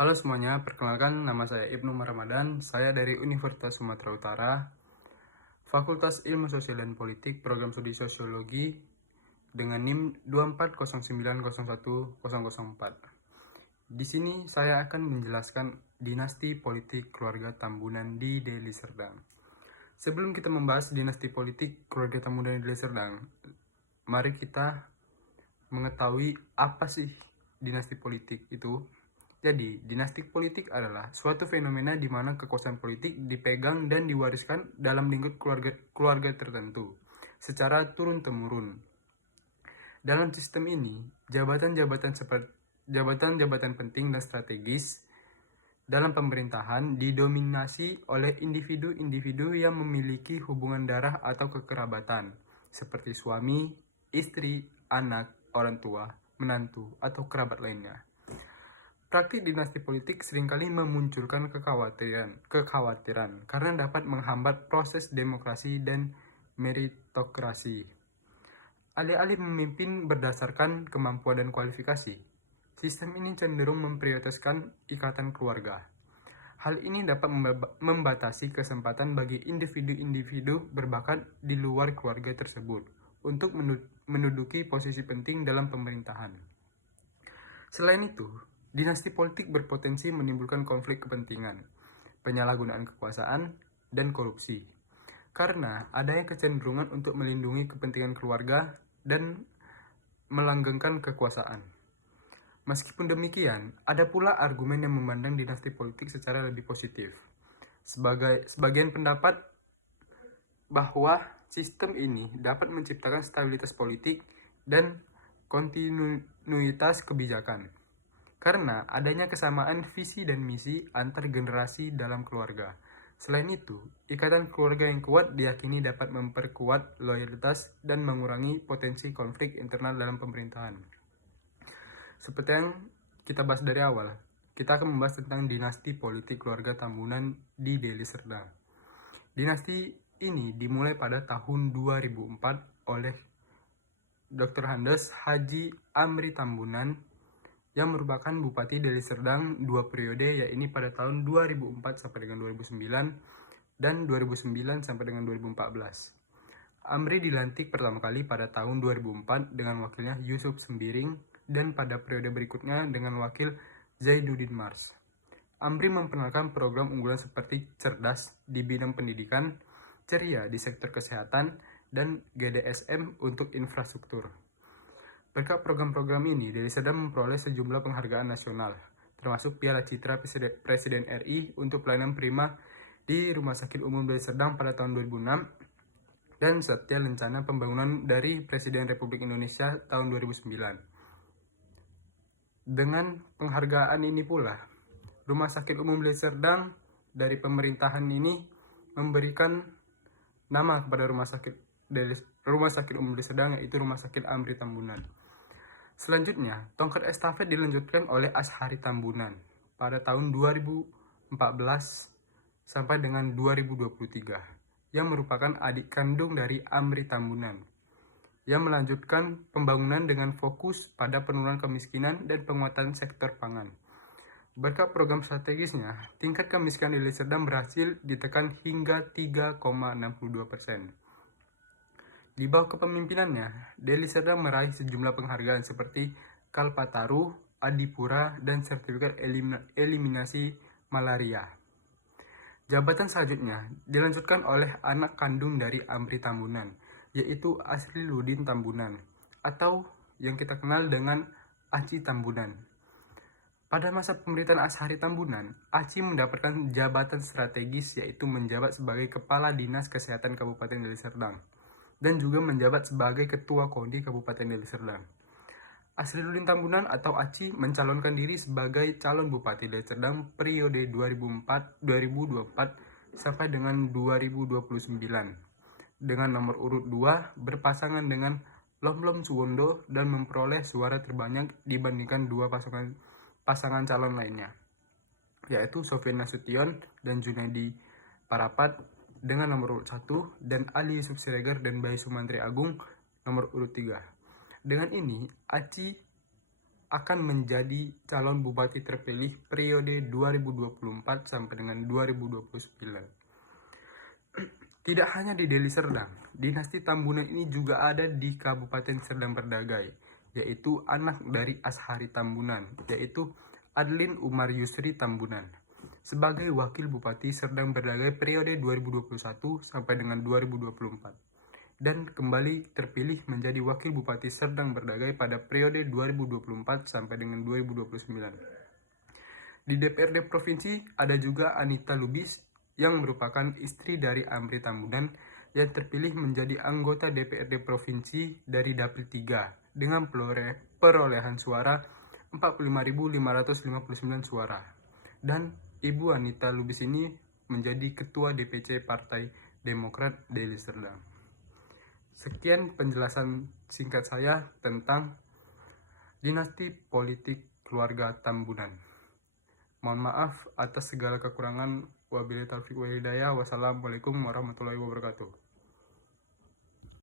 Halo semuanya, perkenalkan nama saya Ibnu Ramadan, saya dari Universitas Sumatera Utara, Fakultas Ilmu Sosial dan Politik, Program Studi Sosiologi, dengan NIM 240901004. Di sini saya akan menjelaskan dinasti politik keluarga Tambunan di Deli Serdang. Sebelum kita membahas dinasti politik keluarga Tambunan di Deli Serdang, mari kita mengetahui apa sih dinasti politik itu. Jadi, dinasti politik adalah suatu fenomena di mana kekuasaan politik dipegang dan diwariskan dalam lingkup keluarga tertentu secara turun-temurun. Dalam sistem ini, jabatan-jabatan penting dan strategis dalam pemerintahan didominasi oleh individu-individu yang memiliki hubungan darah atau kekerabatan, seperti suami, istri, anak, orang tua, menantu, atau kerabat lainnya. Praktik dinasti politik seringkali memunculkan kekhawatiran karena dapat menghambat proses demokrasi dan meritokrasi. Alih-alih memimpin berdasarkan kemampuan dan kualifikasi, sistem ini cenderung memprioritaskan ikatan keluarga. Hal ini dapat membatasi kesempatan bagi individu-individu berbakat di luar keluarga tersebut untuk menduduki posisi penting dalam pemerintahan. Selain itu, dinasti politik berpotensi menimbulkan konflik kepentingan, penyalahgunaan kekuasaan, dan korupsi. Karena adanya kecenderungan untuk melindungi kepentingan keluarga dan melanggengkan kekuasaan. Meskipun demikian, ada pula argumen yang memandang dinasti politik secara lebih positif. Sebagian pendapat bahwa sistem ini dapat menciptakan stabilitas politik dan kontinuitas kebijakan karena adanya kesamaan visi dan misi antar generasi dalam keluarga. Selain itu, ikatan keluarga yang kuat diyakini dapat memperkuat loyalitas dan mengurangi potensi konflik internal dalam pemerintahan. Seperti yang kita bahas dari awal, kita akan membahas tentang dinasti politik keluarga Tambunan di Deli Serdang. Dinasti ini dimulai pada tahun 2004 oleh Dr. Handes Haji Amri Tambunan yang merupakan Bupati Deli Serdang 2 periode, yaitu pada tahun 2004 sampai dengan 2009 dan 2009 sampai dengan 2014. Amri dilantik pertama kali pada tahun 2004 dengan wakilnya Yusuf Sembiring dan pada periode berikutnya dengan wakil Zaiduddin Mars. Amri memperkenalkan program unggulan seperti cerdas di bidang pendidikan, ceria di sektor kesehatan, dan GDSM untuk infrastruktur. Berkat program-program ini, Deli Serdang memperoleh sejumlah penghargaan nasional, termasuk Piala Citra Presiden RI untuk pelayanan prima di Rumah Sakit Umum Deli Serdang pada tahun 2006 dan Satya Lencana Pembangunan dari Presiden Republik Indonesia tahun 2009. Dengan penghargaan ini pula, Rumah Sakit Umum Deli Serdang dari pemerintahan ini memberikan nama kepada Rumah Sakit Umum Deli Serdang, yaitu Rumah Sakit Amri Tambunan. Selanjutnya, tongkat estafet dilanjutkan oleh Ashari Tambunan pada tahun 2014 sampai dengan 2023, yang merupakan adik kandung dari Amri Tambunan, yang melanjutkan pembangunan dengan fokus pada penurunan kemiskinan dan penguatan sektor pangan. Berkat program strategisnya, tingkat kemiskinan di Deli Serdang berhasil ditekan hingga 3,62%. Di bawah kepemimpinannya, Deli Serdang meraih sejumlah penghargaan seperti Kalpataru, Adipura, dan sertifikat eliminasi malaria. Jabatan selanjutnya dilanjutkan oleh anak kandung dari Amri Tambunan, yaitu Asriluddin Tambunan, atau yang kita kenal dengan Aci Tambunan. Pada masa pemerintahan Ashari Tambunan, Aci mendapatkan jabatan strategis, yaitu menjabat sebagai Kepala Dinas Kesehatan Kabupaten Deli Serdang dan juga menjabat sebagai Ketua Kondi Kabupaten Deli Serdang. Asriluddin Tambunan atau Aci mencalonkan diri sebagai calon Bupati Deli Serdang periode 2024 sampai dengan 2029 dengan nomor urut 2 berpasangan dengan Lomlom Suwondo dan memperoleh suara terbanyak dibandingkan dua pasangan calon lainnya, yaitu Sofian Nasution dan Junaidi Parapat dengan nomor urut 1 dan Ali Yusuf Siregar dan Bayi Sumantri Agung nomor urut 3. Dengan ini, Aci akan menjadi calon bupati terpilih periode 2024 sampai dengan 2029. Tidak hanya di Deli Serdang, dinasti Tambunan ini juga ada di Kabupaten Serdang Berdagai, yaitu anak dari Ashari Tambunan, yaitu Adlin Umar Yusri Tambunan, sebagai Wakil Bupati Serdang Berdagai periode 2021 sampai dengan 2024. Dan kembali terpilih menjadi Wakil Bupati Serdang Berdagai pada periode 2024 sampai dengan 2029. Di DPRD Provinsi ada juga Anita Lubis yang merupakan istri dari Amri Tambunan yang terpilih menjadi anggota DPRD Provinsi dari Dapil 3 dengan perolehan suara 45.559 suara. Dan Ibu Anita Lubis ini menjadi Ketua DPC Partai Demokrat Deli Serdang. Sekian penjelasan singkat saya tentang dinasti politik keluarga Tambunan. Mohon maaf atas segala kekurangan. Wabillahi taufiq wal hidayah. Wassalamualaikum warahmatullahi wabarakatuh.